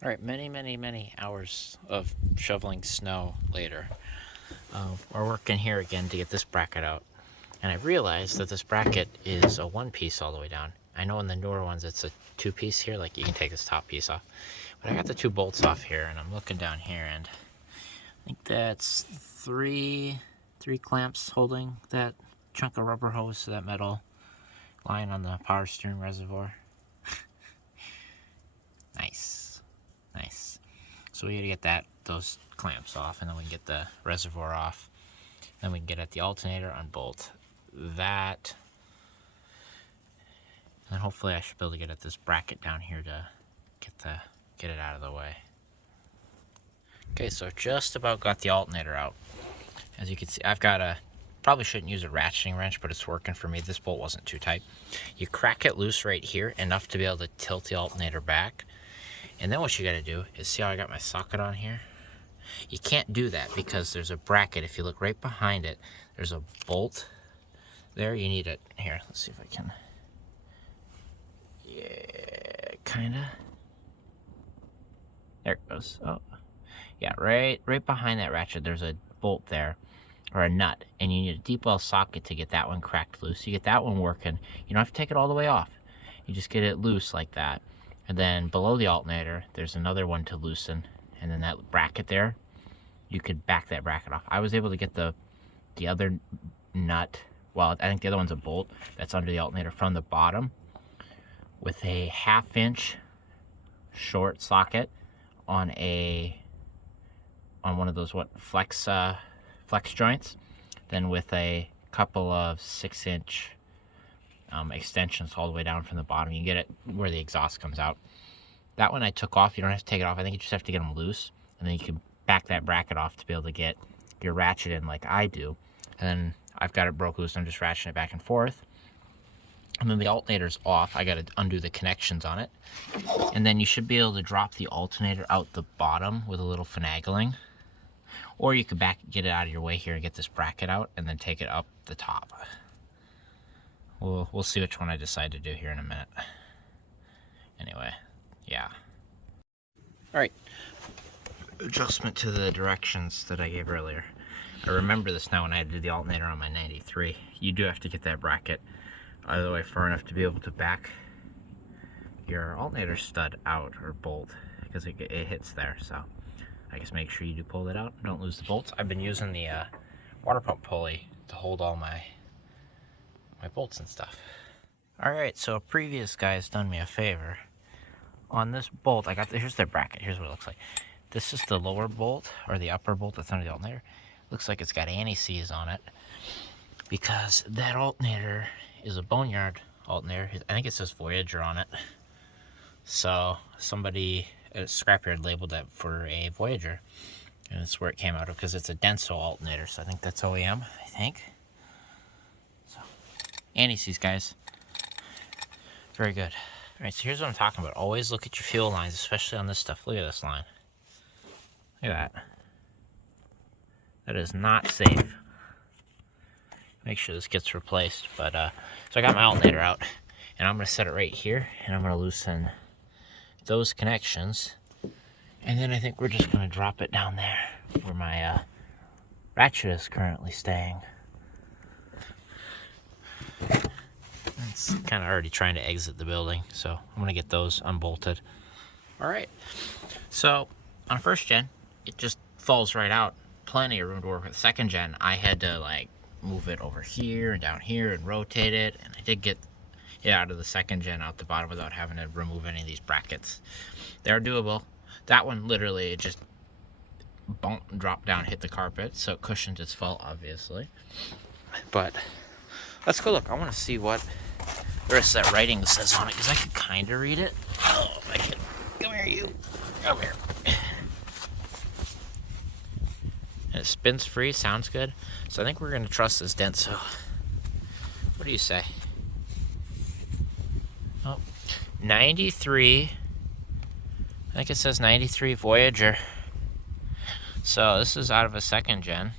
All right, many hours of shoveling snow later. We're working here again to get this bracket out. And I realized that this bracket is a one piece all the way down. I know in the newer ones it's a two piece here, like you can take this top piece off. But I got the two bolts off here and I'm looking down here and I think that's three clamps holding that chunk of rubber hose to that metal line on the power steering reservoir. Nice. So we gotta get those clamps off, and then we can get the reservoir off. Then we can get at the alternator, unbolt that, and then hopefully I should be able to get at this bracket down here to get it out of the way. Okay, so just about got the alternator out. As you can see, I've got probably shouldn't use a ratcheting wrench, but it's working for me. This bolt wasn't too tight. You crack it loose right here, enough to be able to tilt the alternator back. And then what you gotta do is, see how I got my socket on here? You can't do that because there's a bracket. If you look right behind it, there's a bolt there. You need it. Here, let's see if I can. Yeah, kinda. There it goes. Oh, yeah, right behind that ratchet, there's a bolt there, or a nut, and you need a deep well socket to get that one cracked loose. You get that one working. You don't have to take it all the way off. You just get it loose like that. And then below the alternator, there's another one to loosen. And then that bracket there, you could back that bracket off. I was able to get the other nut, well, I think the other one's a bolt that's under the alternator, from the bottom with a 1/2 inch short socket on one of those flex joints, then with a couple of 6-inch extensions all the way down from the bottom. You get it where the exhaust comes out. That one I took off. You don't have to take it off. I think you just have to get them loose, and then you can back that bracket off to be able to get your ratchet in like I do. And then I've got it broke loose. I'm just ratcheting it back and forth. And then the alternator's off. I got to undo the connections on it. And then you should be able to drop the alternator out the bottom with a little finagling. Or you could get it out of your way here and get this bracket out and then take it up the top. We'll see which one I decide to do here in a minute. Anyway, yeah. All right, adjustment to the directions that I gave earlier. I remember this now when I had to do the alternator on my 93. You do have to get that bracket out of the way far enough to be able to back your alternator stud out, or bolt, because it hits there. So I guess make sure you do pull that out. Don't lose the bolts. I've been using the water pump pulley to hold all my bolts and stuff. All right, so a previous guy's done me a favor. On this bolt, here's their bracket. Here's what it looks like. This is the lower bolt, or the upper bolt that's under the alternator. Looks like it's got anti-seize on it, because that alternator is a boneyard alternator. I think it says Voyager on it. So somebody at a scrapyard labeled that for a Voyager, and that's where it came out of, because it's a Denso alternator. So I think that's OEM, I think. So anti-seize, guys. Very good. All right, so here's what I'm talking about. Always look at your fuel lines, especially on this stuff. Look at this line. Look at that. That is not safe. Make sure this gets replaced. But so I got my alternator out, and I'm gonna set it right here, and I'm gonna loosen those connections, and then I think we're just gonna drop it down there where my ratchet is currently staying. It's kind of already trying to exit the building, so I'm gonna get those unbolted. All right, so on first gen, it just falls right out. Plenty of room to work with. Second gen, I had to like move it over here and down here and rotate it, and I did get it out of the second gen out the bottom without having to remove any of these brackets. They're doable. That one literally it just bumped, dropped down, hit the carpet, so it cushioned its fall, obviously. But let's go look. I want to see what the rest of that writing says on it, because I could kind of read it. Oh, I can. Come here, you. Come here. And it spins free, sounds good. So I think we're going to trust this Denso. What do you say? Oh, 93. I think it says 93 Voyager. So this is out of a second gen.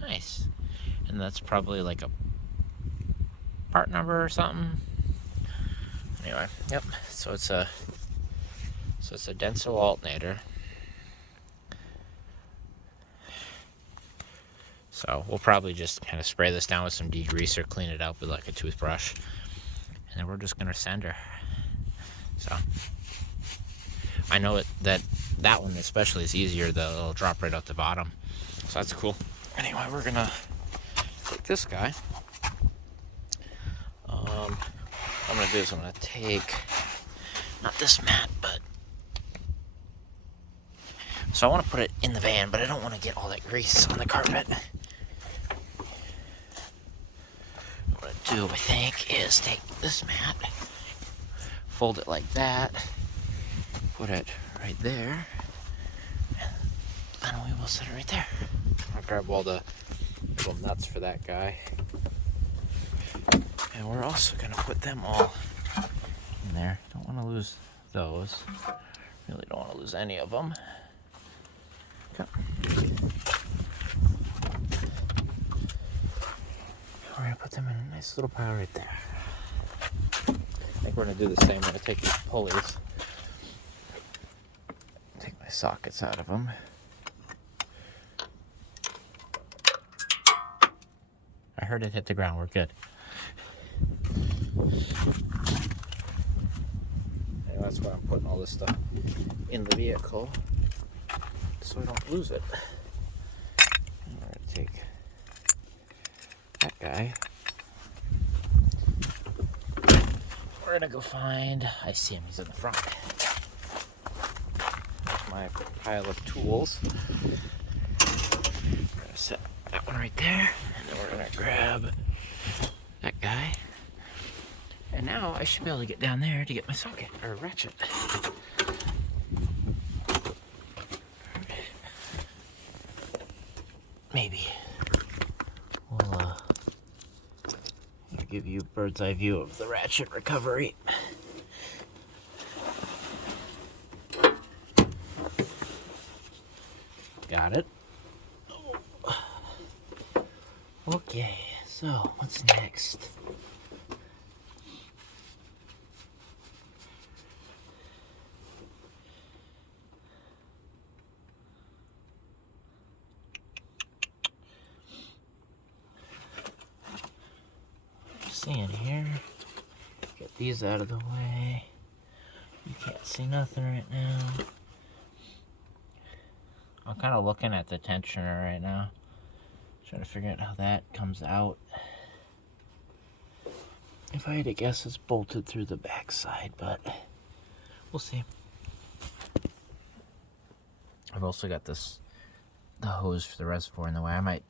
Nice. And that's probably like a part number or something. Anyway, yep. So it's a So it's a Denso alternator. So we'll probably just kind of spray this down with some degreaser, clean it out with like a toothbrush, and then we're just gonna send her. So I know that one especially is easier, though. It'll drop right out the bottom. So that's cool. Anyway, we're gonna take this guy. What I'm gonna do is I'm gonna take, not this mat, but, so I want to put it in the van, but I don't want to get all that grease on the carpet. What I do, I think, is take this mat, fold it like that, put it right there, and then we will set it right there. I'll grab all the little nuts for that guy. And we're also gonna put them all in there. Don't want to lose those. Really don't want to lose any of them. Okay. We're gonna put them in a nice little pile right there. I think we're gonna do the same. I'm gonna take these pulleys, take my sockets out of them. I heard it hit the ground. We're good. And that's why I'm putting all this stuff in the vehicle, so I don't lose it. And we're gonna take that guy. We're gonna go find, I see him, he's in the front. There's my pile of tools. We're gonna set that one right there, and then we're gonna grab that guy. And now I should be able to get down there to get my socket, or ratchet. Maybe. We'll give you a bird's eye view of the ratchet recovery. Got it. Okay, so what's next? Seeing here, get these out of the way. You can't see nothing right now. I'm kind of looking at the tensioner right now, trying to figure out how that comes out. If I had to guess, it's bolted through the backside, but we'll see. I've also got the hose for the reservoir in the way.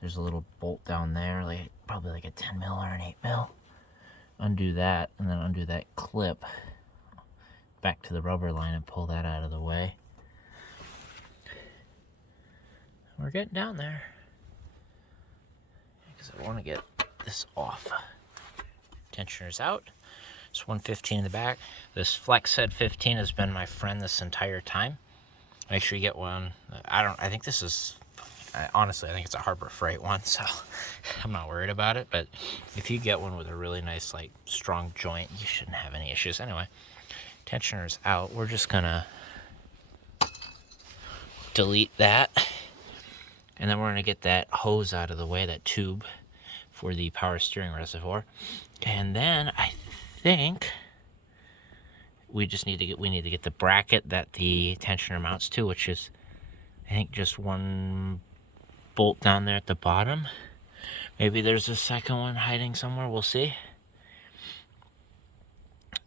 There's a little bolt down there, like probably like a 10 mil or an 8 mil. Undo that, and then undo that clip back to the rubber line and pull that out of the way. We're getting down there, because I want to get this off. Tensioner's out. It's 115 in the back. This Flex Head 15 has been my friend this entire time. Make sure you get one. I think this is, honestly, I think it's a Harbor Freight one, so I'm not worried about it. But if you get one with a really nice, like, strong joint, you shouldn't have any issues. Anyway, tensioner's out. We're just gonna delete that, and then we're gonna get that hose out of the way, that tube for the power steering reservoir. And then I think we need to get the bracket that the tensioner mounts to, which is, I think, just one bolt down there at the bottom. Maybe there's a second one hiding somewhere, we'll see.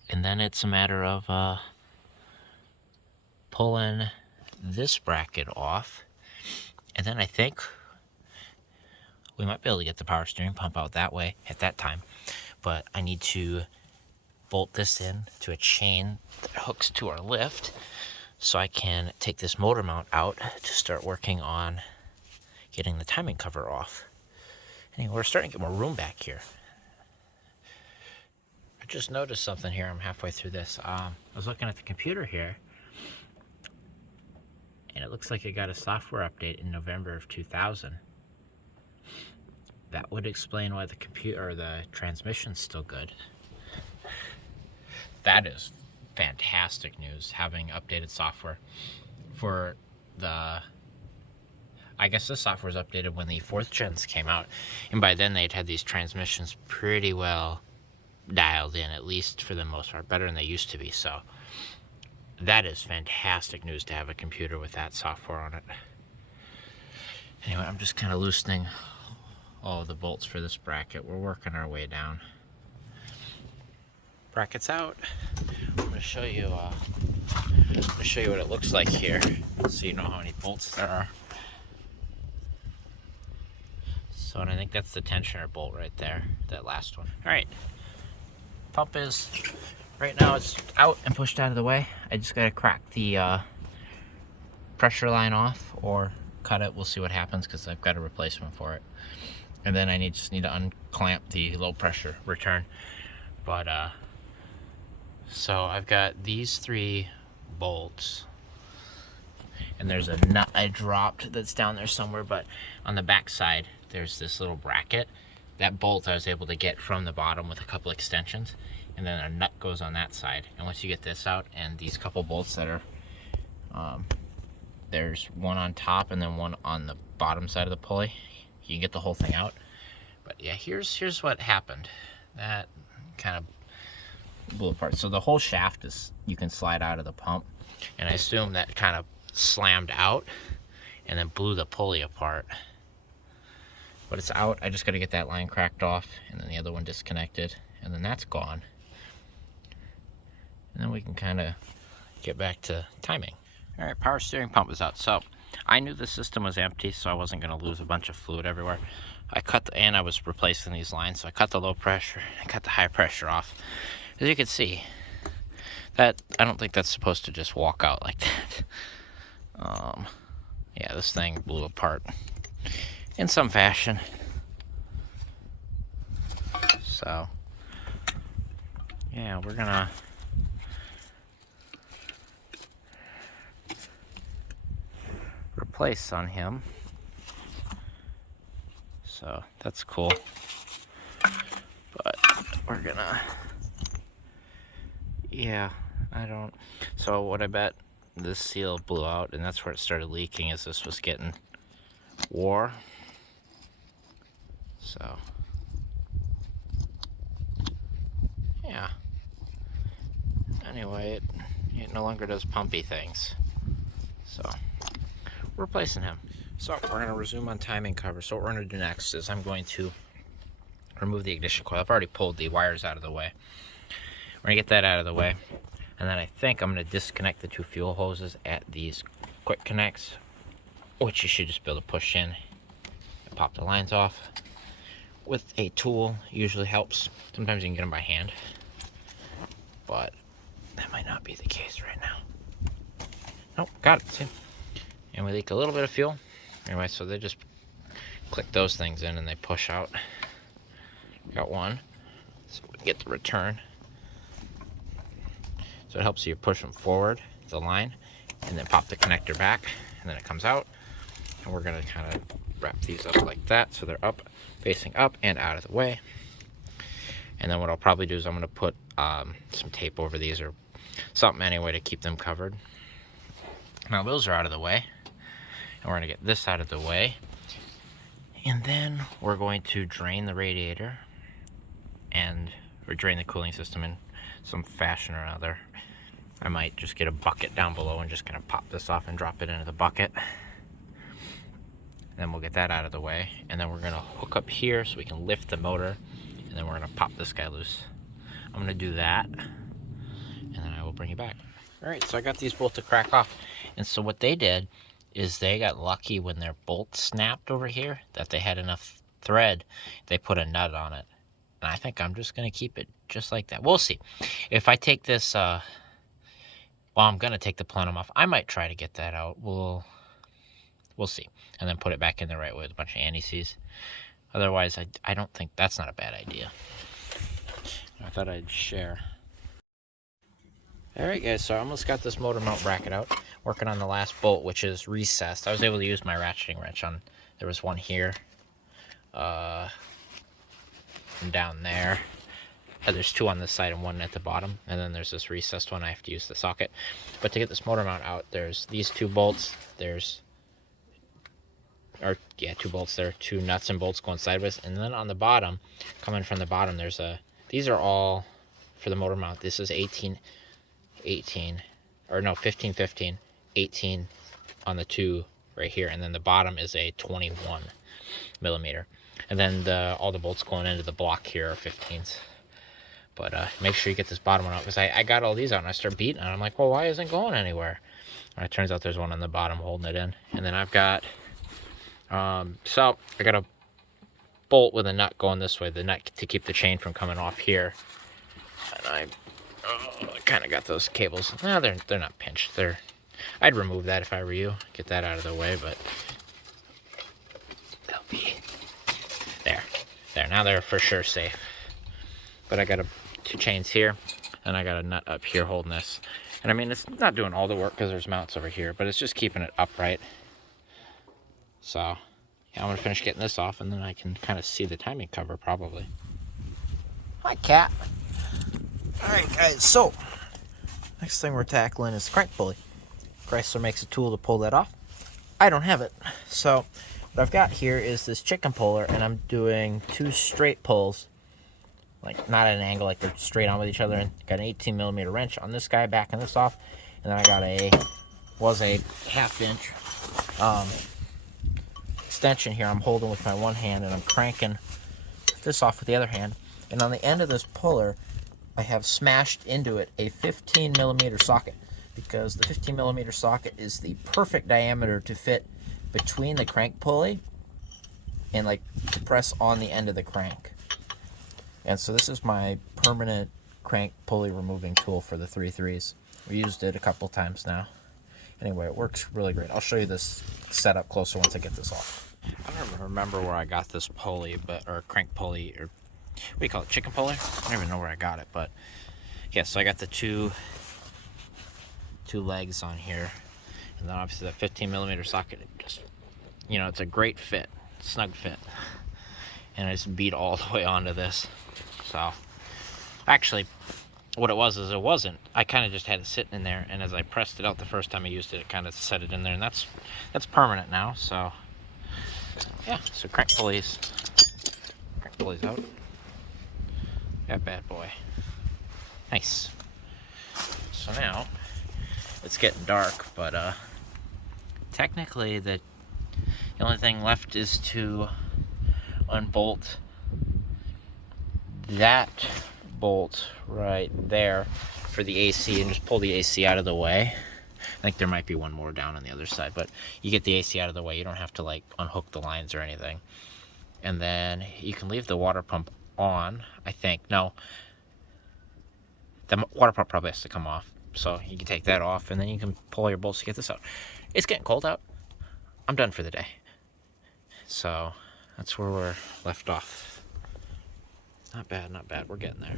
And then it's a matter of pulling this bracket off, and then I think we might be able to get the power steering pump out that way at that time. But I need to bolt this in to a chain that hooks to our lift, so I can take this motor mount out to start working on getting the timing cover off. Anyway, we're starting to get more room back here. I just noticed something here. I'm halfway through this. I was looking at the computer here, and it looks like it got a software update in November of 2000. That would explain why the transmission's still good. That is fantastic news having updated software for the, I guess this software was updated when the 4th gens came out, and by then they'd had these transmissions pretty well dialed in, at least for the most part, better than they used to be. So that is fantastic news to have a computer with that software on it. Anyway, I'm just kind of loosening all of the bolts for this bracket. We're working our way down. Brackets out. I'm going to show you what it looks like here, so you know how many bolts there are. So, and I think that's the tensioner bolt right there, that last one. All right, pump is, right now it's out and pushed out of the way. I just got to crack the pressure line off or cut it. We'll see what happens because I've got a replacement for it. And then I just need to unclamp the low pressure return. But so I've got these 3 bolts, and there's a nut I dropped that's down there somewhere, but on the back side there's this little bracket. That bolt I was able to get from the bottom with a couple extensions, and then a nut goes on that side. And once you get this out and these couple bolts that are there's one on top and then one on the bottom side of the pulley, you can get the whole thing out. But yeah, here's what happened. That kind of blew apart. So the whole shaft is, you can slide out of the pump, and I assume that kind of slammed out and then blew the pulley apart. But it's out. I just got to get that line cracked off, and then the other one disconnected, and then that's gone. And then we can kind of get back to timing. All right, power steering pump is out. So I knew the system was empty, so I wasn't going to lose a bunch of fluid everywhere. And I was replacing these lines, so I cut the low pressure and cut the high pressure off. As you can see, that I don't think that's supposed to just walk out like that. Yeah, this thing blew apart in some fashion. So yeah, we're gonna replace on him. So that's cool. But we're gonna, yeah, so what I bet this seal blew out, and that's where it started leaking, as this was getting wore. So yeah, anyway, it no longer does pumpy things, so we're replacing him. So we're going to resume on timing cover. So what we're going to do next is I'm going to remove the ignition coil. I've already pulled the wires out of the way. We're going to get that out of the way, and then I think I'm going to disconnect the 2 fuel hoses at these quick connects, which you should just be able to push in and pop the lines off. With a tool usually helps. Sometimes you can get them by hand, but that might not be the case right now. Nope, got it. See? And we leak a little bit of fuel. Anyway, so they just click those things in and they push out. Got one, so we can get the return. So it helps you push them forward, the line, and then pop the connector back, and then it comes out. And we're gonna kind of wrap these up like that, so they're up, facing up and out of the way. And then what I'll probably do is I'm gonna put some tape over these or something anyway to keep them covered. Now those are out of the way, and we're gonna get this out of the way, and then we're going to drain the radiator or drain the cooling system in some fashion or another. I might just get a bucket down below and just kind of pop this off and drop it into the bucket. Then we'll get that out of the way, and then we're gonna hook up here so we can lift the motor, and then we're gonna pop this guy loose. I'm gonna do that, and then I will bring you back. All right, so I got these both to crack off, and so what they did is they got lucky when their bolt snapped over here that they had enough thread. They put a nut on it, and I think I'm just gonna keep it just like that. We'll see. If I take this, well, I'm gonna take the plenum off. I might try to get that out. We'll see, and then put it back in the right way with a bunch of anti-seize. Otherwise, I don't think that's not a bad idea. I thought I'd share. Alright guys, so I almost got this motor mount bracket out. Working on the last bolt, which is recessed. I was able to use my ratcheting wrench on, there was one here, and down there. there's two on this side and one at the bottom, and then there's this recessed one I have to use the socket. But to get this motor mount out, there's these two bolts, two bolts there, two nuts and bolts going sideways, and then on the bottom, coming from the bottom, these are all for the motor mount. This is 15, 15, 18 on the two right here, and then the bottom is a 21 millimeter, and then all the bolts going into the block here are 15s. But make sure you get this bottom one out, because I got all these out and I start beating and I'm like, well, why isn't it going anywhere? And it turns out there's one on the bottom holding it in. And then I've got so I got a bolt with a nut going this way, the nut to keep the chain from coming off here. And I kind of got those cables. No, they're not pinched. I'd remove that if I were you. Get that out of the way, but they'll be there. Now they're for sure safe. But I got two chains here, and I got a nut up here holding this. And I mean, it's not doing all the work because there's mounts over here, but it's just keeping it upright. So yeah, I'm gonna finish getting this off, and then I can kind of see the timing cover probably. Hi, cat. All right, guys. So next thing we're tackling is the crank pulley. Chrysler makes a tool to pull that off. I don't have it, so what I've got here is this chicken puller, and I'm doing two straight pulls, like not at an angle, like they're straight on with each other, and got an 18 millimeter wrench on this guy, backing this off, and then I got a 1/2 inch extension here I'm holding with my one hand, and I'm cranking this off with the other hand. And on the end of this puller, I have smashed into it a 15 millimeter socket, because the 15 millimeter socket is the perfect diameter to fit between the crank pulley and like to press on the end of the crank. And so this is my permanent crank pulley removing tool for the 3.3s. We used it a couple times now. Anyway, it works really great. I'll show you this setup closer once I get this off. I don't remember where I got this pulley, or crank pulley, or what do you call it, chicken puller? I don't even know where I got it, but yeah, so I got the two legs on here, and then obviously that 15 millimeter socket, it just, it's a great fit, snug fit, and I just beat all the way onto this. So actually what it was is I kind of just had it sitting in there, and as I pressed it out the first time I used it, it kind of set it in there, and that's permanent now. So yeah, so crank pulleys out. That bad boy. Nice. So now it's getting dark, but technically the only thing left is to unbolt that bolt right there for the AC and just pull the AC out of the way. I think there might be one more down on the other side, but you get the AC out of the way. You don't have to like unhook the lines or anything. And then you can leave the water pump on, I think. No, the water pump probably has to come off. So you can take that off, and then you can pull your bolts to get this out. It's getting cold out. I'm done for the day. So that's where we're left off. Not bad, not bad. We're getting there.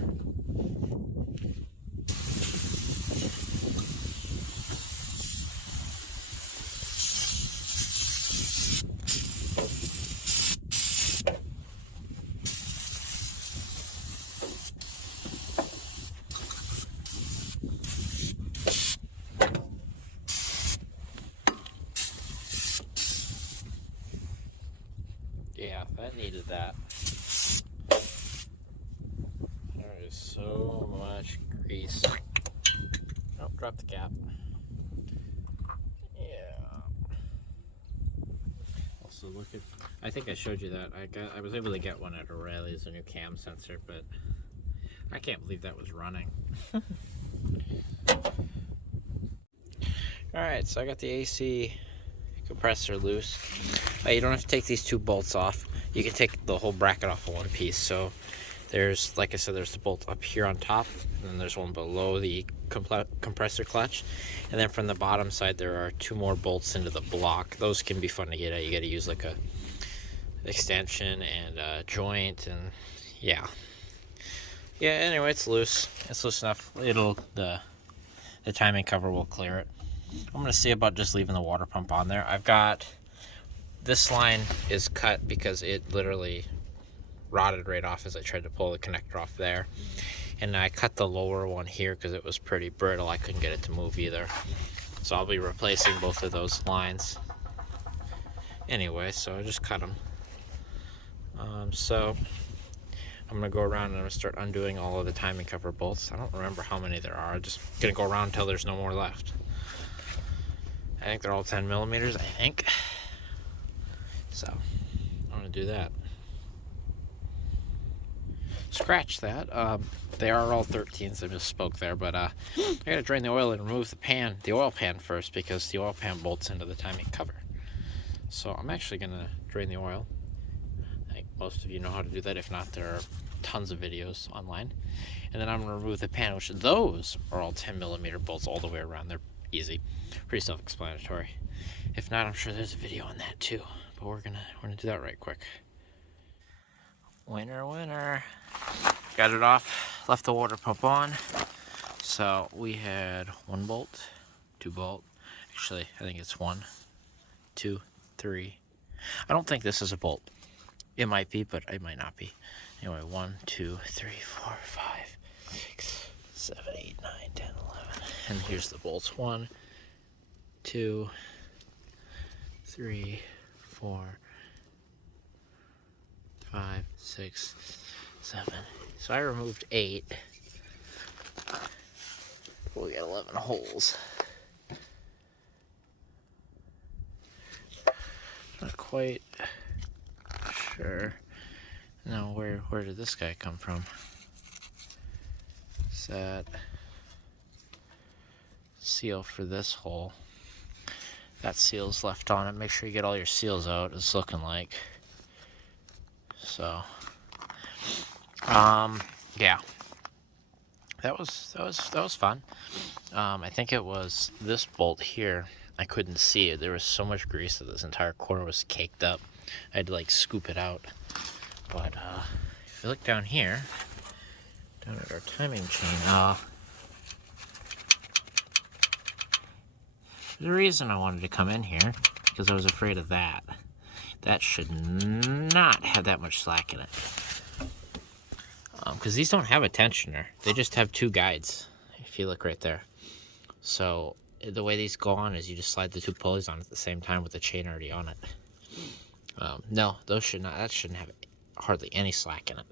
Yeah, that needed that. There is so much grease. Oh, drop the cap. Yeah. Also, look at. I think I showed you that. I was able to get one at O'Reilly's, a new cam sensor, but I can't believe that was running. All right, so I got the AC compressor loose. You don't have to take these two bolts off. You can take the whole bracket off in one piece. So there's, like I said, there's the bolt up here on top, and then there's one below the compressor clutch, and then from the bottom side there are two more bolts into the block. Those can be fun to get at. You got to use like a extension and a joint, and yeah. Anyway, it's loose enough. The timing cover will clear it. I'm gonna see about just leaving the water pump on there. I've got this line is cut because it literally rotted right off as I tried to pull the connector off there. And I cut the lower one here because it was pretty brittle. I couldn't get it to move either. So I'll be replacing both of those lines. Anyway, so I just cut them. So I'm gonna go around and I'm gonna start undoing all of the timing cover bolts. I don't remember how many there are. I'm just gonna go around until there's no more left. I think they're all 10 millimeters, I think. So I'm gonna do that. Scratch that. They are all 13s. I misspoke there, but I gotta drain the oil and remove the oil pan first, because the oil pan bolts into the timing cover. So I'm actually gonna drain the oil. I think most of you know how to do that. If not, there are tons of videos online. And then I'm gonna remove the pan, which those are all 10 millimeter bolts all the way around. They're easy, pretty self-explanatory. If not, I'm sure there's a video on that too. But we're gonna do that right quick. Winner. Got it off, left the water pump on. So we had 1 bolt, 2 bolt. Actually, I think it's 1, 2, 3. I don't think this is a bolt. It might be, but it might not be. Anyway, 1, 2, 3, 4, 5, 6, 7, 8, 9, 10, 11. And here's the bolts. 1, 2, 3, 4, 5, 6, 7. So I removed 8. We got 11 holes. Not quite sure. Now, where did this guy come from? Is that seal for this hole? That seal's left on it. Make sure you get all your seals out. It's looking like. So, yeah, that was fun. I think it was this bolt here. I couldn't see it. There was so much grease that this entire corner was caked up. I had to like scoop it out. But if you look down here, down at our timing chain, there's a reason I wanted to come in here, because I was afraid of that. That should not have that much slack in it. Because these don't have a tensioner. They just have 2 guides, if you look right there. So the way these go on is you just slide the 2 pulleys on at the same time with the chain already on it. No, those should not. That shouldn't have hardly any slack in it.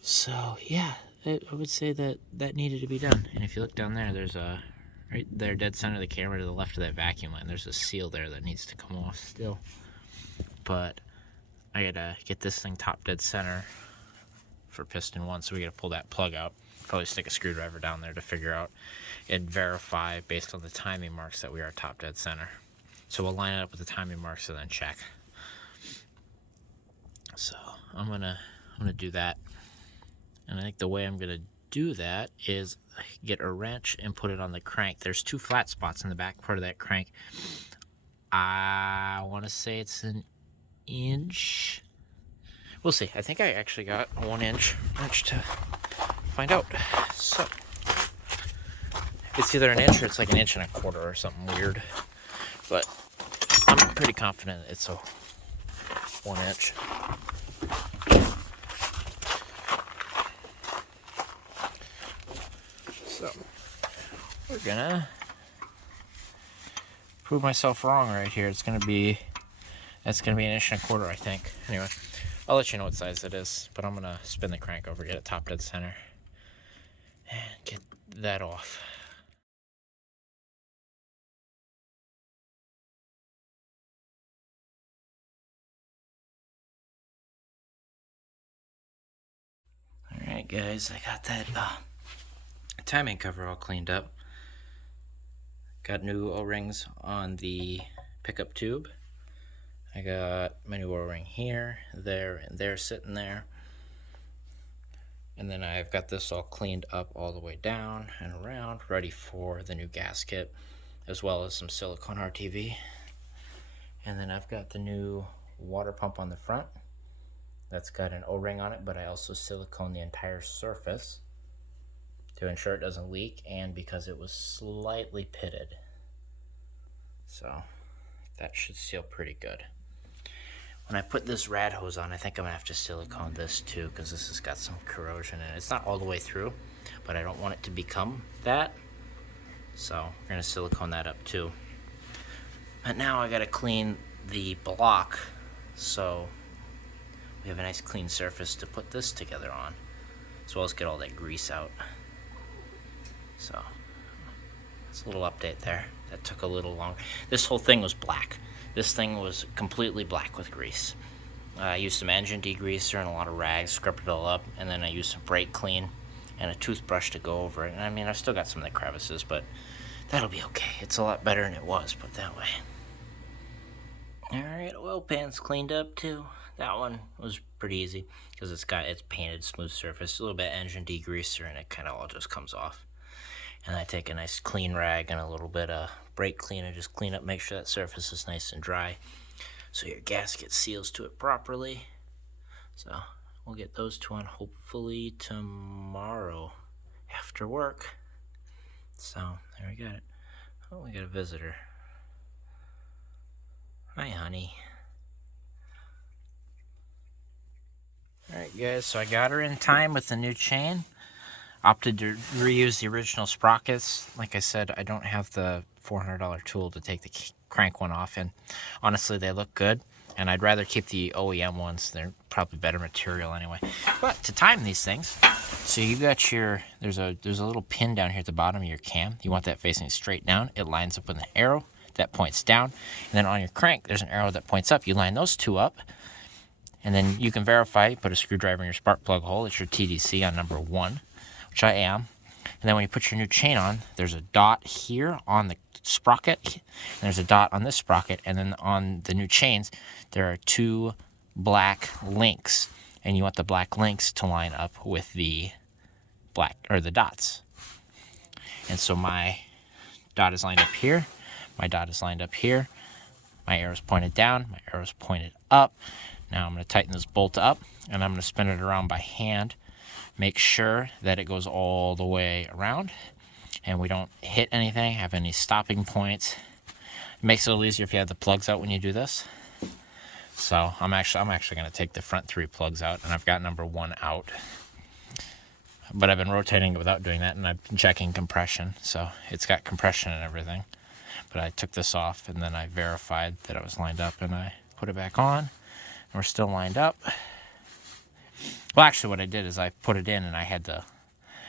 So yeah, I would say that needed to be done. And if you look down there, there's a right there, dead center of the camera to the left of that vacuum line. There's a seal there that needs to come off still. But I gotta get this thing top dead center for piston 1, so we gotta pull that plug out. Probably stick a screwdriver down there to figure out and verify based on the timing marks that we are top dead center. So we'll line it up with the timing marks and then check. So I'm gonna do that, and I think the way I'm gonna do that is get a wrench and put it on the crank. There's 2 flat spots in the back part of that crank. I want to say it's an inch. We'll see. I think I actually got a 1-inch wrench to find out. So it's either an inch or it's like an inch and a quarter or something weird. But I'm pretty confident it's a 1 inch. So we're gonna prove myself wrong right here. That's gonna be an inch and a quarter, I think. Anyway, I'll let you know what size it is, but I'm gonna spin the crank over, get it top dead center, and get that off. Alright guys, I got that timing cover all cleaned up. Got new O-rings on the pickup tube. I got my new O-ring here, there, and there sitting there. And then I've got this all cleaned up all the way down and around, ready for the new gasket, as well as some silicone RTV. And then I've got the new water pump on the front. That's got an O-ring on it, but I also silicone the entire surface to ensure it doesn't leak, and because it was slightly pitted. So that should seal pretty good. when I put this rad hose on, I think I'm gonna have to silicone this too, because this has got some corrosion in it. It's not all the way through, but I don't want it to become that. So we're gonna silicone that up too. But now I gotta clean the block, so we have a nice clean surface to put this together on, as well as get all that grease out. So it's a little update there. That took a little long. This whole thing was black. This thing was completely black with grease. I used some engine degreaser and a lot of rags, scrubbed it all up, and then I used some brake clean and a toothbrush to go over it. And I mean, I've still got some of the crevices, but that'll be okay. It's a lot better than it was, put that way. Alright, oil pan's cleaned up too. That one was pretty easy because it's painted smooth surface, a little bit of engine degreaser, and it kind of all just comes off. And I take a nice clean rag and a little bit of brake clean and just clean up, make sure that surface is nice and dry so your gasket seals to it properly. So we'll get those two on hopefully tomorrow after work. So there we got it. Oh, we got a visitor. Hi, honey. Alright guys, so I got her in time with the new chain. Opted to reuse the original sprockets. Like I said, I don't have the $400 tool to take the crank one off, and honestly they look good, and I'd rather keep the OEM ones. They're probably better material anyway. But to time these things, so you got your, there's a little pin down here at the bottom of your cam. You want that facing straight down. It lines up with an arrow that points down, and then on your crank there's an arrow that points up. You line those two up, and then you can verify. You put a screwdriver in your spark plug hole. It's your TDC on number 1, which I am. And then when you put your new chain on, there's a dot here on the sprocket, and there's a dot on this sprocket, and then on the new chains there are 2 black links, and you want the black links to line up with the black, or the dots. And so my dot is lined up here, my dot is lined up here, my arrow's pointed down, my arrow's pointed up. Now I'm going to tighten this bolt up, and I'm going to spin it around by hand. Make sure that it goes all the way around, and we don't hit anything, have any stopping points. It makes it a little easier if you have the plugs out when you do this. So I'm actually going to take the front 3 plugs out, and I've got number 1 out. But I've been rotating it without doing that, and I've been checking compression, so it's got compression and everything. But I took this off, and then I verified that it was lined up, and I put it back on. We're still lined up. Well, actually what I did is I put it in and I had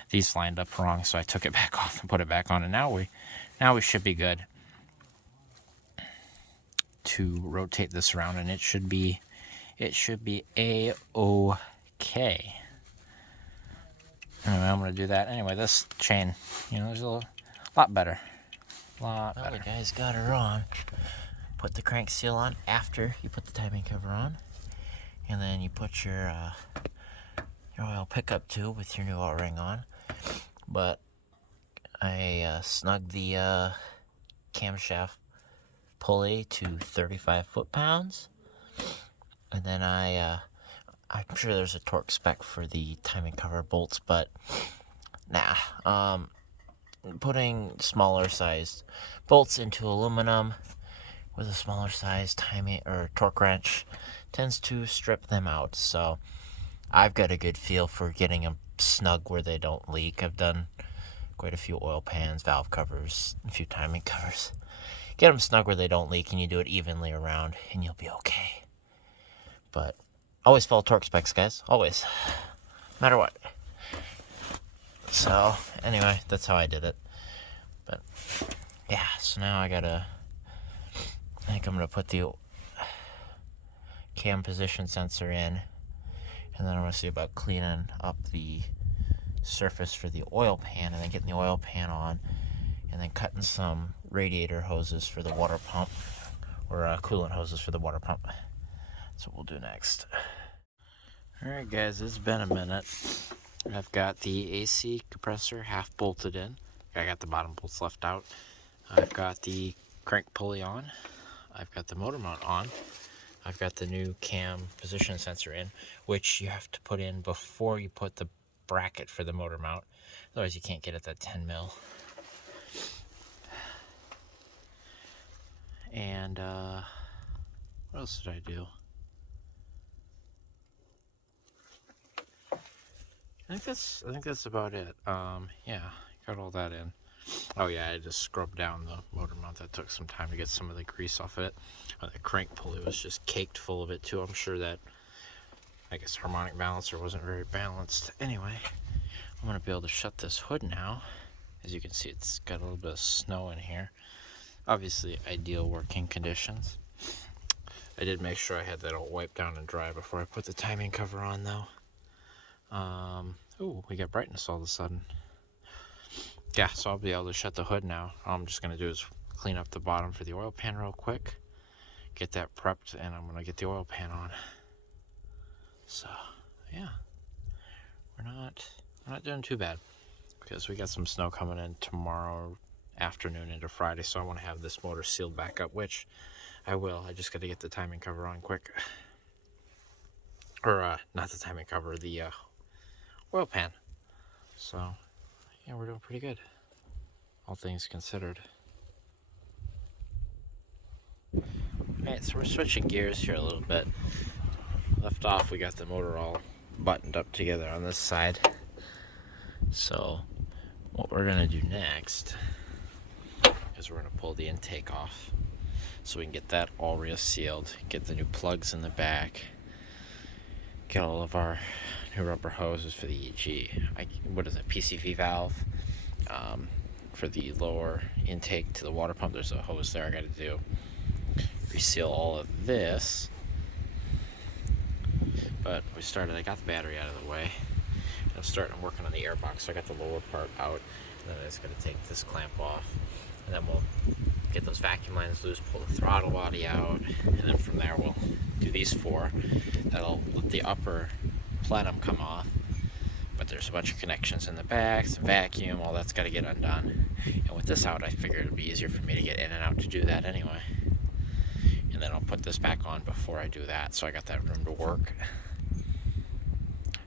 these lined up wrong, so I took it back off and put it back on, and now we should be good to rotate this around, and it should be a-okay. Anyway, I'm gonna do that. Anyway, this chain, there's a lot better. Well, we guys got her on. Put the crank seal on after you put the timing cover on. And then you put your oil pickup tube with your new O-ring on. But I snugged the camshaft pulley to 35 foot-pounds. And then I'm sure there's a torque spec for the timing cover bolts, but nah. Putting smaller sized bolts into aluminum with a smaller size timing or torque wrench tends to strip them out. So I've got a good feel for getting them snug where they don't leak. I've done quite a few oil pans, valve covers, a few timing covers. Get them snug where they don't leak, and you do it evenly around, and you'll be okay. But always follow torque specs, guys. Always. No matter what. So anyway, that's how I did it. But yeah, so now I think I'm gonna put the cam position sensor in, and then I'm gonna see about cleaning up the surface for the oil pan, and then getting the oil pan on, and then cutting some radiator hoses for the water pump, or coolant hoses for the water pump. That's what we'll do next. Alright guys, it's been a minute. I've got the AC compressor half bolted in. I got the bottom bolts left out. I've got the crank pulley on. I've got the motor mount on. I've got the new cam position sensor in, which you have to put in before you put the bracket for the motor mount. Otherwise you can't get at that 10 mil. And what else did I do? I think that's about it. Yeah, got all that in. Oh yeah, I just scrubbed down the motor mount. That took some time to get some of the grease off of it. The crank pulley was just caked full of it too. I'm sure that, I guess, harmonic balancer wasn't very balanced. Anyway, I'm gonna be able to shut this hood now. As you can see, it's got a little bit of snow in here. Obviously, ideal working conditions. I did make sure I had that all wiped down and dry before I put the timing cover on, though. Ooh, we got brightness all of a sudden. Yeah, so I'll be able to shut the hood now. All I'm just gonna do is clean up the bottom for the oil pan real quick, get that prepped, and I'm gonna get the oil pan on. So, yeah, we're not doing too bad, because we got some snow coming in tomorrow afternoon into Friday, so I want to have this motor sealed back up, which I will. I just got to get the timing cover on quick. Or, not the timing cover, the oil pan. So, yeah, we're doing pretty good, all things considered. Alright, so we're switching gears here a little bit. Left off, we got the motor all buttoned up together on this side. So, what we're gonna do next is we're gonna pull the intake off so we can get that all resealed, get the new plugs in the back, get all of our new rubber hoses for the EG. What is it, PCV valve? For the lower intake to the water pump, there's a hose there I gotta do. Reseal all of this. But I got the battery out of the way. I'm starting working on the airbox, so I got the lower part out, and then I'm just going to take this clamp off, and then we'll get those vacuum lines loose, pull the throttle body out, and then from there we'll do these 4. That'll let the upper plenum come off, but there's a bunch of connections in the back, some vacuum, all that's got to get undone. And with this out, I figured it'd be easier for me to get in and out to do that anyway. And then I'll put this back on before I do that, so I got that room to work.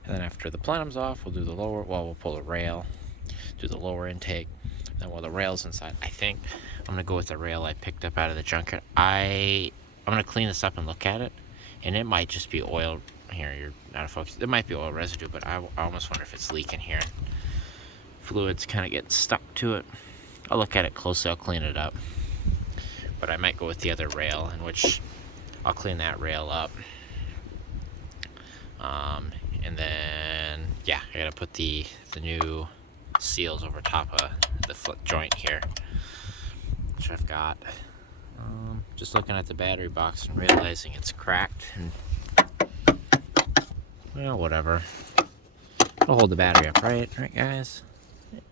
And then after the plenum's off, we'll do the lower, we'll pull the rail, do the lower intake. Then while the rail's inside, I think I'm gonna go with the rail I picked up out of the junkyard. I'm gonna clean this up and look at it, and it might just be oil. Here, you're out of focus. It might be oil residue, but I almost wonder if it's leaking here. Fluid's kind of getting stuck to it. I'll look at it closely, I'll clean it up. But I might go with the other rail, in which I'll clean that rail up. And then, yeah, I gotta put the new seals over top of the foot joint here, which I've got. Just looking at the battery box and realizing it's cracked, and well, whatever. It'll hold the battery up, right guys?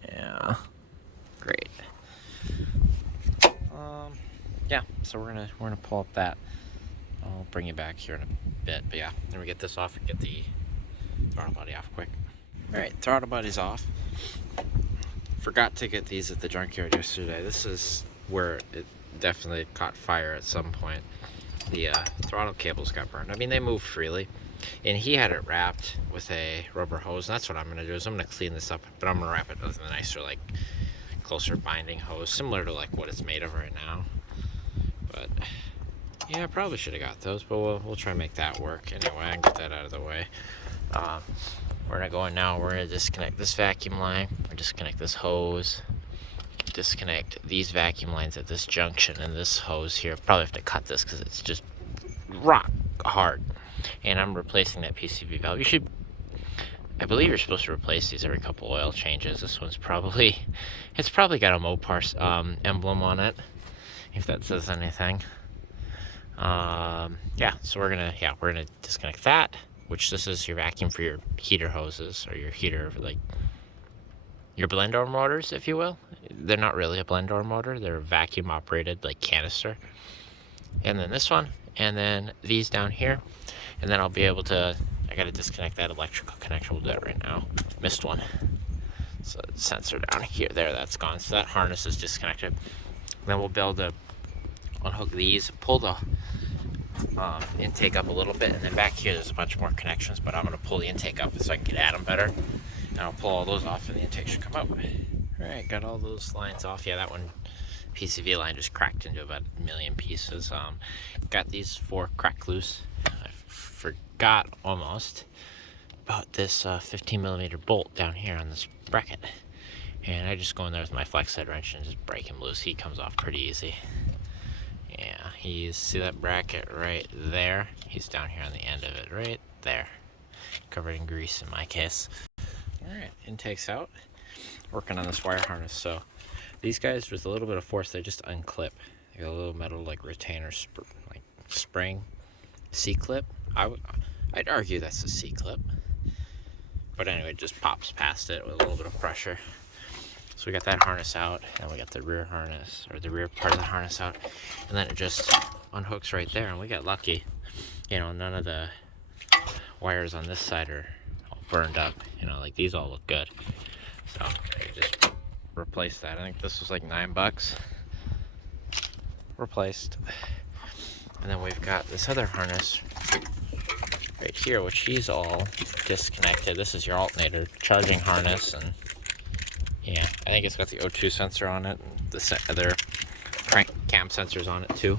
Yeah, great. Yeah, so we're gonna pull up that. I'll bring you back here in a bit, but yeah, then we get this off and get the throttle body off quick. Alright, throttle body's off. Forgot to get these at the junkyard yesterday. This is where it definitely caught fire at some point. The throttle cables got burned. I mean, they move freely, and he had it wrapped with a rubber hose, and that's what I'm gonna do, is I'm gonna clean this up, but I'm gonna wrap it with a nicer, like, closer binding hose, similar to like what it's made of right now. But yeah, I probably should have got those, but we'll try and make that work anyway and get that out of the way. We're gonna go in now. We're gonna disconnect this vacuum line. We're disconnect this hose. Disconnect these vacuum lines at this junction and this hose here. Probably have to cut this because it's just rock hard. And I'm replacing that PCV valve. I believe you're supposed to replace these every couple oil changes. This one's probably got a Mopar emblem on it, if that says anything. Yeah, so we're gonna disconnect that, which this is your vacuum for your heater hoses, or your heater, like your blender motors, if you will. They're not really a blender motor, they're vacuum operated, like canister. And then this one, and then these down here, and then I'll be able to, I gotta disconnect that electrical connection. We'll do that right now. Missed one. So the sensor down here, that's gone. So that harness is disconnected. Then we'll be able to unhook these, pull the intake up a little bit, and then back here there's a bunch more connections, but I'm going to pull the intake up so I can get at them better, and I'll pull all those off and the intake should come out. Alright, got all those lines off. Yeah, that one PCV line just cracked into about a million pieces. Got these 4 crack loose. I forgot almost about this 15mm bolt down here on this bracket. And I just go in there with my flex head wrench and just break him loose. He comes off pretty easy. Yeah, see that bracket right there? He's down here on the end of it, right there. Covered in grease in my case. Alright, intake's out. Working on this wire harness. So these guys, with a little bit of force, they just unclip. They got a little metal like retainer like spring C-clip. I'd argue that's a C-clip. But anyway, it just pops past it with a little bit of pressure. So we got that harness out, and we got the rear harness, or the rear part of the harness out, and then it just unhooks right there, and we got lucky. You know, none of the wires on this side are all burned up. You know, like these all look good. So I just replaced that. I think this was like $9. Replaced. And then we've got this other harness right here, which he's all disconnected. This is your alternator charging harness, and yeah, I think it's got the O2 sensor on it, and the other crank cam sensors on it too.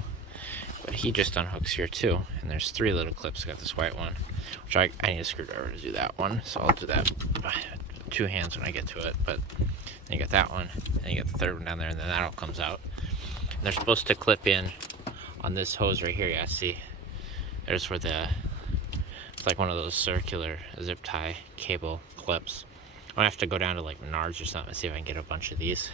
But he just unhooks here too, and there's 3 little clips. I got this white one, which I need a screwdriver to do that one, so I'll do that with 2 hands when I get to it. But then you got that one, and you got the 3rd one down there, and then that all comes out. And they're supposed to clip in on this hose right here. Yeah, see, there's where it's like one of those circular zip tie cable clips. I'm gonna have to go down to like Menards or something and see if I can get a bunch of these.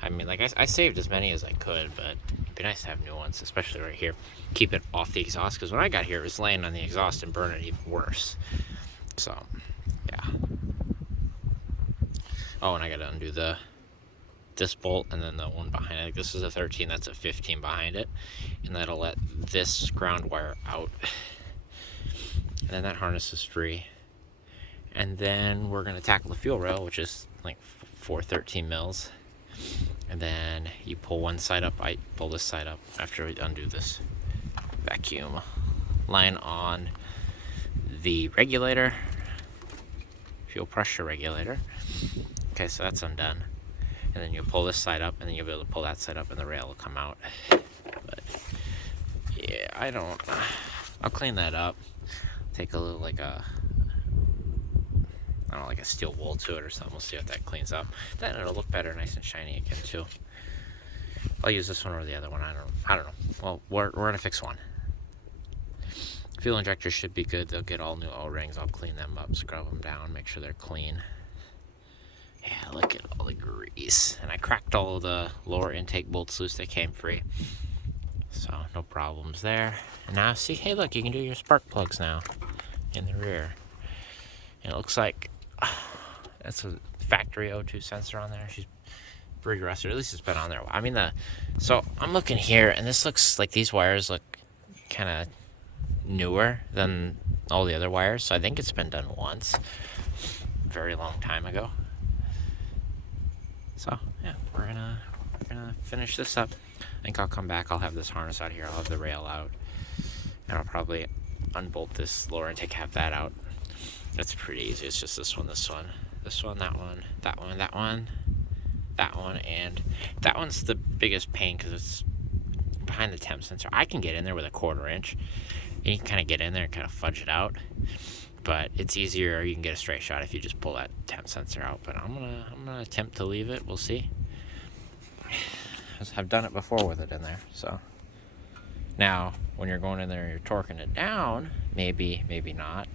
I mean, like I saved as many as I could, but it'd be nice to have new ones, especially right here. Keep it off the exhaust, because when I got here, it was laying on the exhaust and burning even worse. So, yeah. Oh, and I gotta undo this bolt and then the one behind it. This is a 13, that's a 15 behind it, and that'll let this ground wire out. And then that harness is free. And then we're gonna tackle the fuel rail, which is like 4 13 mils. And then you pull one side up, I pull this side up after we undo this vacuum line on the regulator, fuel pressure regulator. Okay, so that's undone. And then you pull this side up, and then you'll be able to pull that side up, and the rail will come out. But yeah, I'll clean that up. Take a little like a steel wool to it or something. We'll see what that cleans up. Then it'll look better, nice and shiny again too. I'll use this one or the other one. I don't know. Well, we're gonna fix one. Fuel injectors should be good. They'll get all new O-rings. I'll clean them up, scrub them down, make sure they're clean. Yeah, look at all the grease. And I cracked all of the lower intake bolts loose. They came free, so no problems there. And now see, hey, look, you can do your spark plugs now in the rear. And it looks like that's a factory O2 sensor on there. She's pretty rusted. At least it's been on there. I mean, so I'm looking here, and this looks like these wires look kind of newer than all the other wires. So I think it's been done once, very long time ago. So yeah, we're gonna finish this up. I think I'll come back. I'll have this harness out here. I'll have the rail out, and I'll probably unbolt this lower intake, have that out. That's pretty easy. It's just this one, this one, this one, that one, that one, that one, that one, and that one's the biggest pain because it's behind the temp sensor. I can get in there with a 1/4 inch, and you can kind of get in there and kind of fudge it out. But it's easier. You can get a straight shot if you just pull that temp sensor out. But I'm gonna attempt to leave it. We'll see. I've done it before with it in there. So now, when you're going in there and you're torquing it down, maybe not.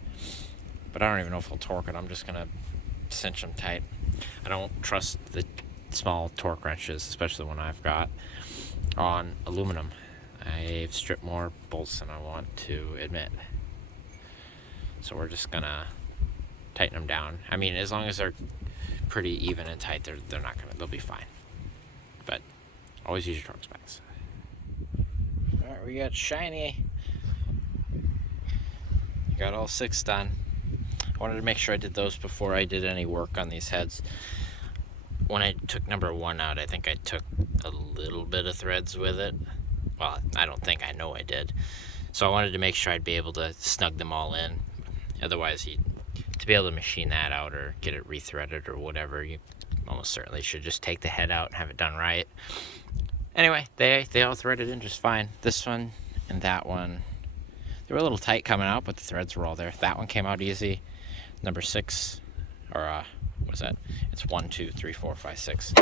But I don't even know if I'll torque it. I'm just gonna cinch them tight. I don't trust the small torque wrenches, especially when I've got on aluminum. I've stripped more bolts than I want to admit. So we're just gonna tighten them down. I mean, as long as they're pretty even and tight, they'll be fine. But always use your torque specs. All right, we got shiny. Got all 6 done. I wanted to make sure I did those before I did any work on these heads. When I took number 1 out, I think I took a little bit of threads with it. Well, I don't think, I know I did. So I wanted to make sure I'd be able to snug them all in. Otherwise, to be able to machine that out or get it rethreaded or whatever, you almost certainly should just take the head out and have it done right. Anyway, they all threaded in just fine. This one and that one, They were a little tight coming out, but the threads were all there. That one came out easy. Number 6, or what was that? It's 1, 2, 3, 4, 5, 6.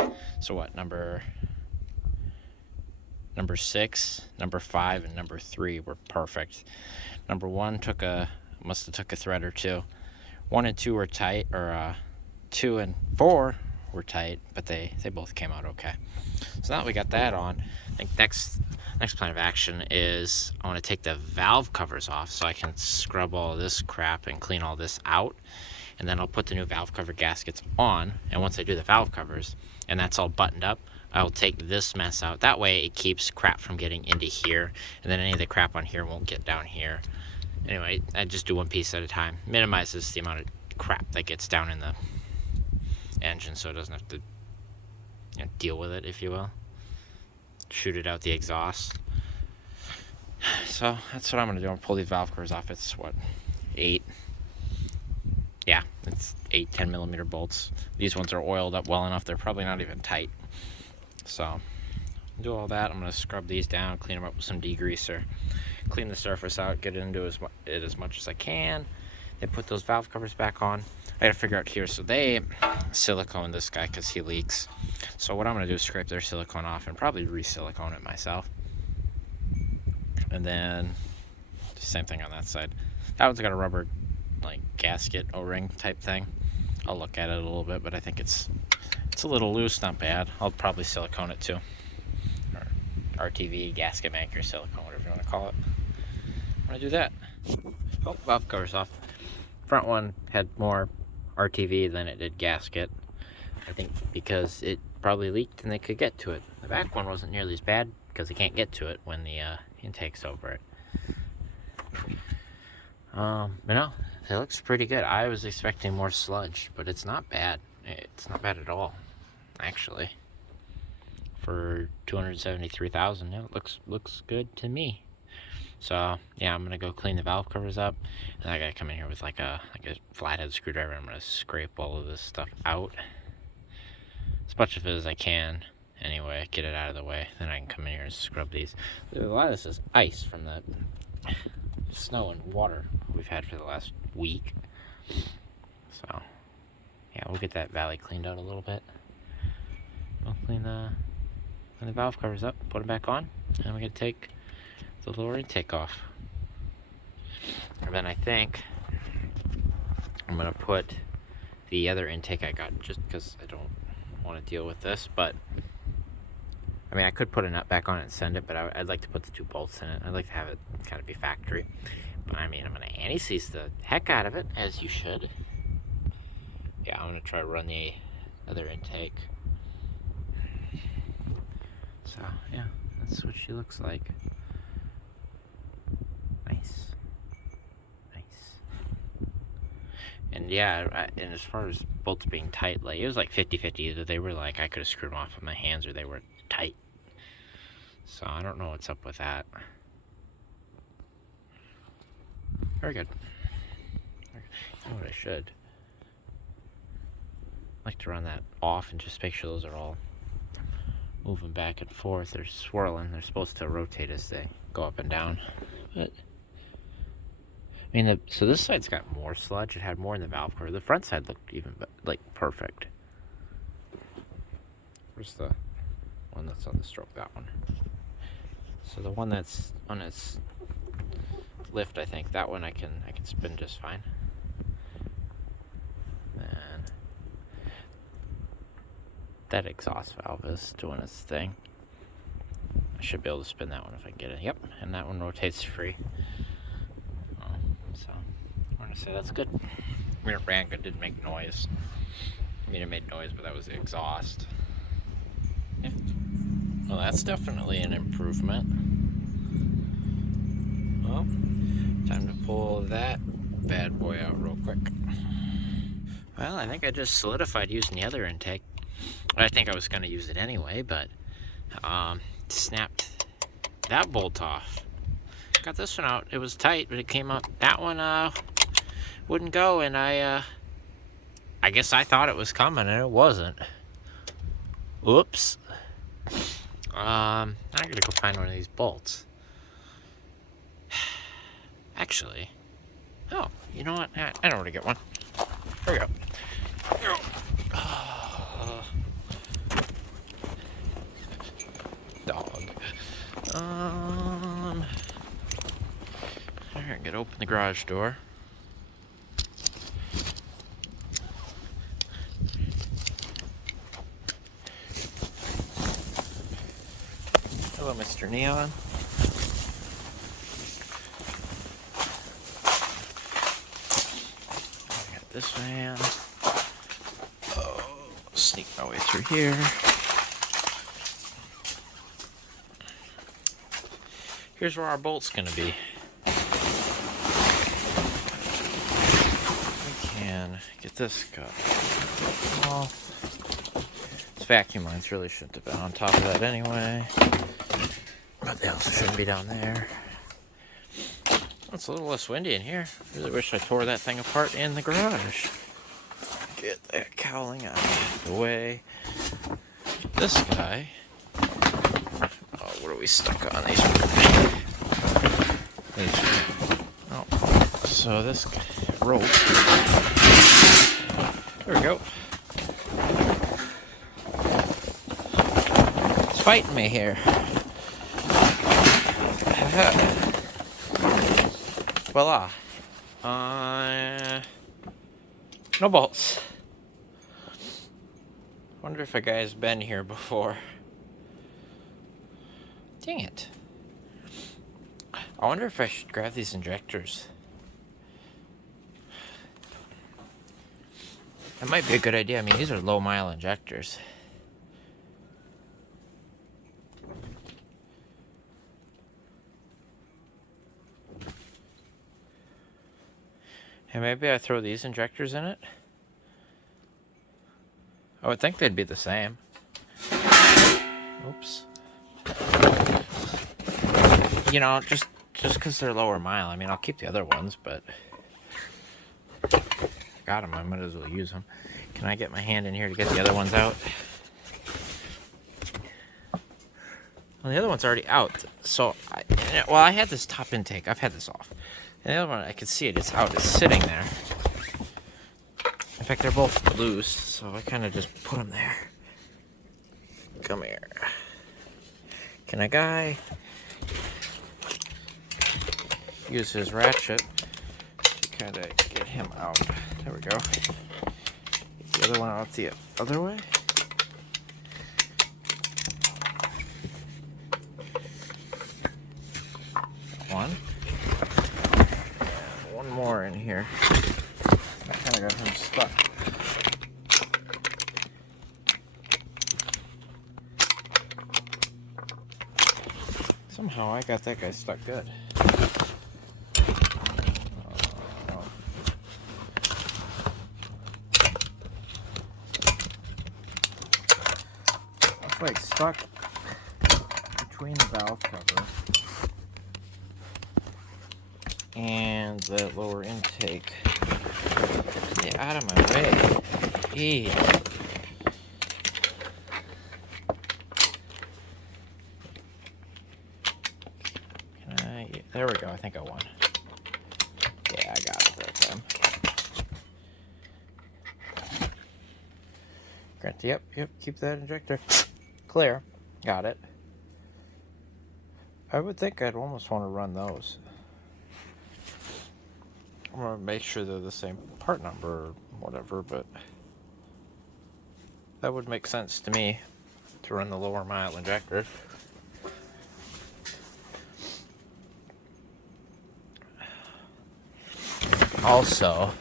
So what? Number 6, number 5, and number 3 were perfect. Number 1 must have took a thread or two. 1 and 2 were tight, or 2 and 4 were tight, but they both came out okay. So now that we got that on, I think next plan of action is I want to take the valve covers off so I can scrub all this crap and clean all this out, and then I'll put the new valve cover gaskets on. And once I do the valve covers and that's all buttoned up, I'll take this mess out. That way it keeps crap from getting into here, and then any of the crap on here won't get down here. Anyway, I just do one piece at a time. Minimizes the amount of crap that gets down in the engine, so it doesn't have to, you know, deal with it, if you will. Shoot it out the exhaust. So that's what I'm gonna do. I'm gonna pull these valve covers off. It's what, 8? Yeah, it's 8 10mm bolts. These ones are oiled up well enough. They're probably not even tight. So do all that. I'm gonna scrub these down, clean them up with some degreaser, clean the surface out, get into it as much as I can. Then put those valve covers back on. I gotta figure out here. So they silicone this guy because he leaks. So what I'm gonna do is scrape their silicone off and probably re-silicone it myself. And then same thing on that side. That one's got a rubber like gasket O-ring type thing. I'll look at it a little bit, but I think it's a little loose, not bad. I'll probably silicone it too. Or RTV, gasket maker, silicone, whatever you want to call it. I'm gonna do that. Oh, valve cover's off. Front one had more RTV than it did gasket. I think because it probably leaked and they could get to it. The back one wasn't nearly as bad because they can't get to it when the intake's over it. But no, it looks pretty good. I was expecting more sludge, but it's not bad. It's not bad at all, actually. For 273,000, it looks good to me. So yeah, I'm gonna go clean the valve covers up, and I gotta come in here with like a flathead screwdriver. I'm gonna scrape all of this stuff out, as much of it as I can. Anyway, get it out of the way. Then I can come in here and scrub these. A lot of this is ice from the snow and water we've had for the last week. So yeah, we'll get that valley cleaned out a little bit. We'll clean the valve covers up, put them back on, and we're gonna take the lower intake off. And then I think I'm gonna put the other intake I got, just because I don't want to deal with this, but I mean, I could put a nut back on it and send it, but I'd like to put the 2 bolts in it. I'd like to have it kind of be factory. But I mean, I'm gonna anti-seize the heck out of it, as you should. Yeah, I'm gonna try to run the other intake. So yeah, that's what she looks like. Nice. And yeah, and as far as bolts being tight, like it was like 50-50. Either they were like I could have screwed them off with my hands, or they were tight. So I don't know what's up with that. Very good. You know what I should? I like to run that off and just make sure those are all moving back and forth. They're swirling. They're supposed to rotate as they go up and down. But I mean, so this side's got more sludge. It had more in the valve cover. The front side looked even like perfect. Where's the one that's on the stroke? That one. So the one that's on its lift, I think that one I can spin just fine. And that exhaust valve is doing its thing. I should be able to spin that one if I can get it. Yep, and that one rotates free. So I'm gonna say that's good. I mean, it ran good, didn't make noise. I mean, it made noise, but that was the exhaust. Yeah. Well, that's definitely an improvement. Well, time to pull that bad boy out real quick. Well, I think I just solidified using the other intake. I think I was going to use it anyway, but snapped that bolt off. Got this one out. It was tight, but it came up. That one wouldn't go, and I guess I thought it was coming, and it wasn't. Oops. I'm gonna go find one of these bolts. Actually, oh, you know what? I know where to get one. Here we go. Dog. Alright, gotta open the garage door. Hello, Mr. Neon. I got this van. Oh, sneak my way through here. Here's where our bolt's gonna be. We can get this cut off. This vacuum lines really shouldn't have been on top of that anyway. But they also shouldn't be down there. It's a little less windy in here. Really wish I tore that thing apart in the garage. Get that cowling out of the way. This guy. Oh, what are we stuck on? Oh, so this rope. There we go. It's fighting me here. Voila. No bolts. Wonder if a guy's been here before. Dang it. I wonder if I should grab these injectors. That might be a good idea. I mean, these are low mile injectors. And maybe I throw these injectors in it? I would think they'd be the same. Oops. You know, just because they're lower mile. I mean, I'll keep the other ones, but got them. I might as well use them. Can I get my hand in here to get the other ones out? Well, the other one's already out. So, I had this top intake. I've had this off. And the other one, I can see it. It's out. It's sitting there. In fact, they're both loose, so I kind of just put them there. Come here. Can a guy use his ratchet to kind of get him out? There we go. Get the other one out the other way. One. And one more in here. I kind of got him stuck. Somehow I got that guy stuck good. It's like stuck between the valve cover and the lower intake. Get out of my way. Eee. There we go. I think I won. Yeah, I got it that time. Grant, yep. Keep that injector clear. Got it. I would think I'd almost want to run those. I'm going to make sure they're the same part number or whatever, but that would make sense to me to run the lower mile injector. Also,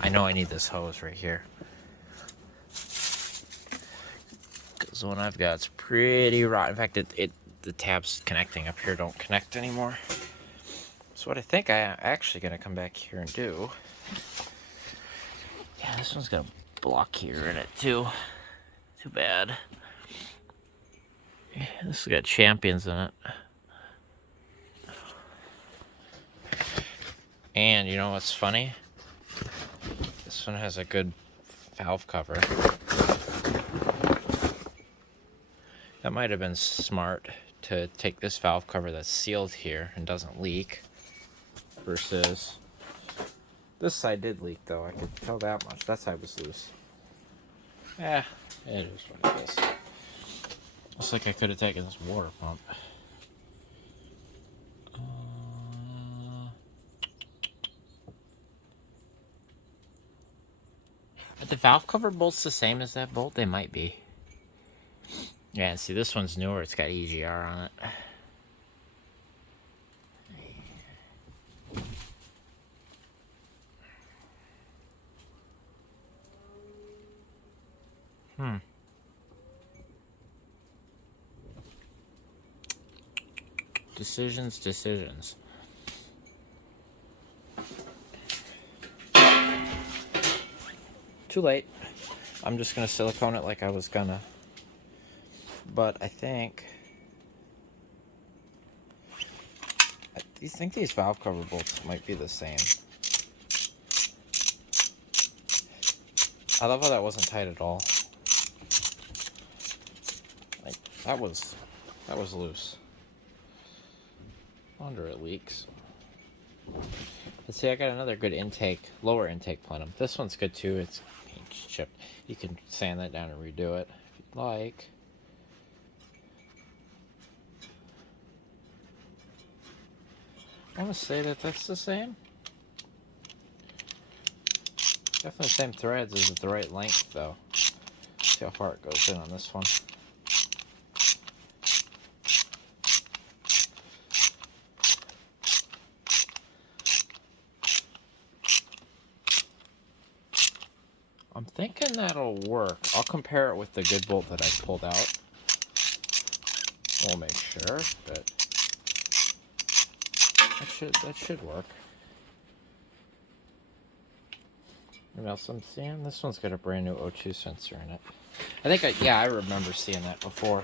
I know I need this hose right here. Because the one I've got is pretty rotten. In fact, the tabs connecting up here don't connect anymore. So what I think I'm actually going to come back here and do... Yeah, this one's got a block here in it too. Too bad. Yeah, this has got champions in it. And you know what's funny? This one has a good valve cover. That might have been smart to take this valve cover that's sealed here and doesn't leak versus this side did leak though. I could tell that much. That side was loose. Yeah, it is what it is. Looks like I could have taken this water pump. Are the valve cover bolts the same as that bolt? They might be. Yeah, and see, this one's newer. It's got EGR on it. Decisions. Too late. I'm just gonna silicone it like I was gonna. But I think these valve cover bolts might be the same. I love how that wasn't tight at all. Like that was loose. No wonder it leaks. Let's see, I got another good intake, lower intake plenum. This one's good too. It's paint chipped. You can sand that down and redo it if you'd like. I want to say that that's the same. Definitely the same threads. Is it the right length though? See how far it goes in on this one. I'm thinking that'll work. I'll compare it with the good bolt that I pulled out. We'll make sure, but that should work. What else I'm seeing? This one's got a brand new O2 sensor in it. I think I remember seeing that before.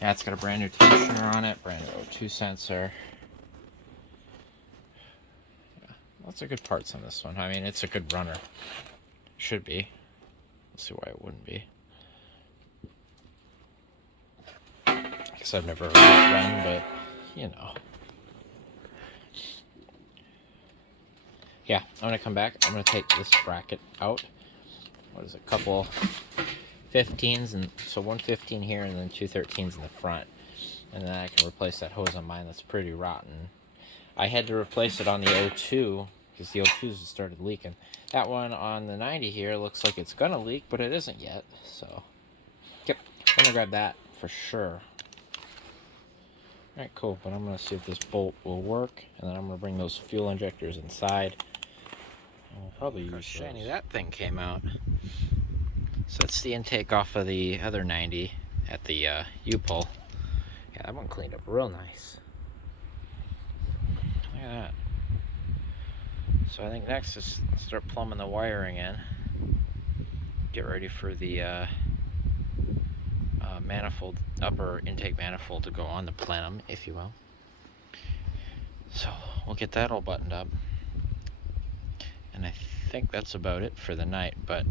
Yeah, it's got a brand new tensioner on it, brand new O2 sensor. Yeah, lots of good parts on this one. I mean, it's a good runner. Should be. Let's see why it wouldn't be. I guess I've never heard it run, but you know. Yeah, I'm gonna come back. I'm gonna take this bracket out. What is it? A couple 15s, and so one 15 here, and then two 13s in the front, and then I can replace that hose on mine that's pretty rotten. I had to replace it on the O2 because the O2s started leaking. That one on the 90 here looks like it's gonna leak, but it isn't yet. So, yep, I'm gonna grab that for sure. All right, cool. But I'm gonna see if this bolt will work, and then I'm gonna bring those fuel injectors inside. I'll probably use shiny that thing came out. So that's the intake off of the other 90 at the U-pull. Yeah, that one cleaned up real nice. Look at that. So I think next is start plumbing the wiring in. Get ready for the manifold, upper intake manifold to go on the plenum, if you will. So we'll get that all buttoned up. And I think that's about it for the night, but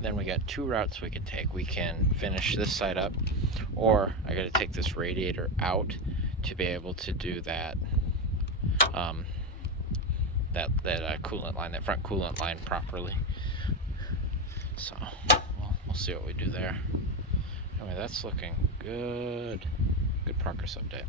then we got two routes we could take. We can finish this side up, or I gotta take this radiator out to be able to do that coolant line, that front coolant line properly. So we'll see what we do there. Anyway, that's looking good. Good progress update.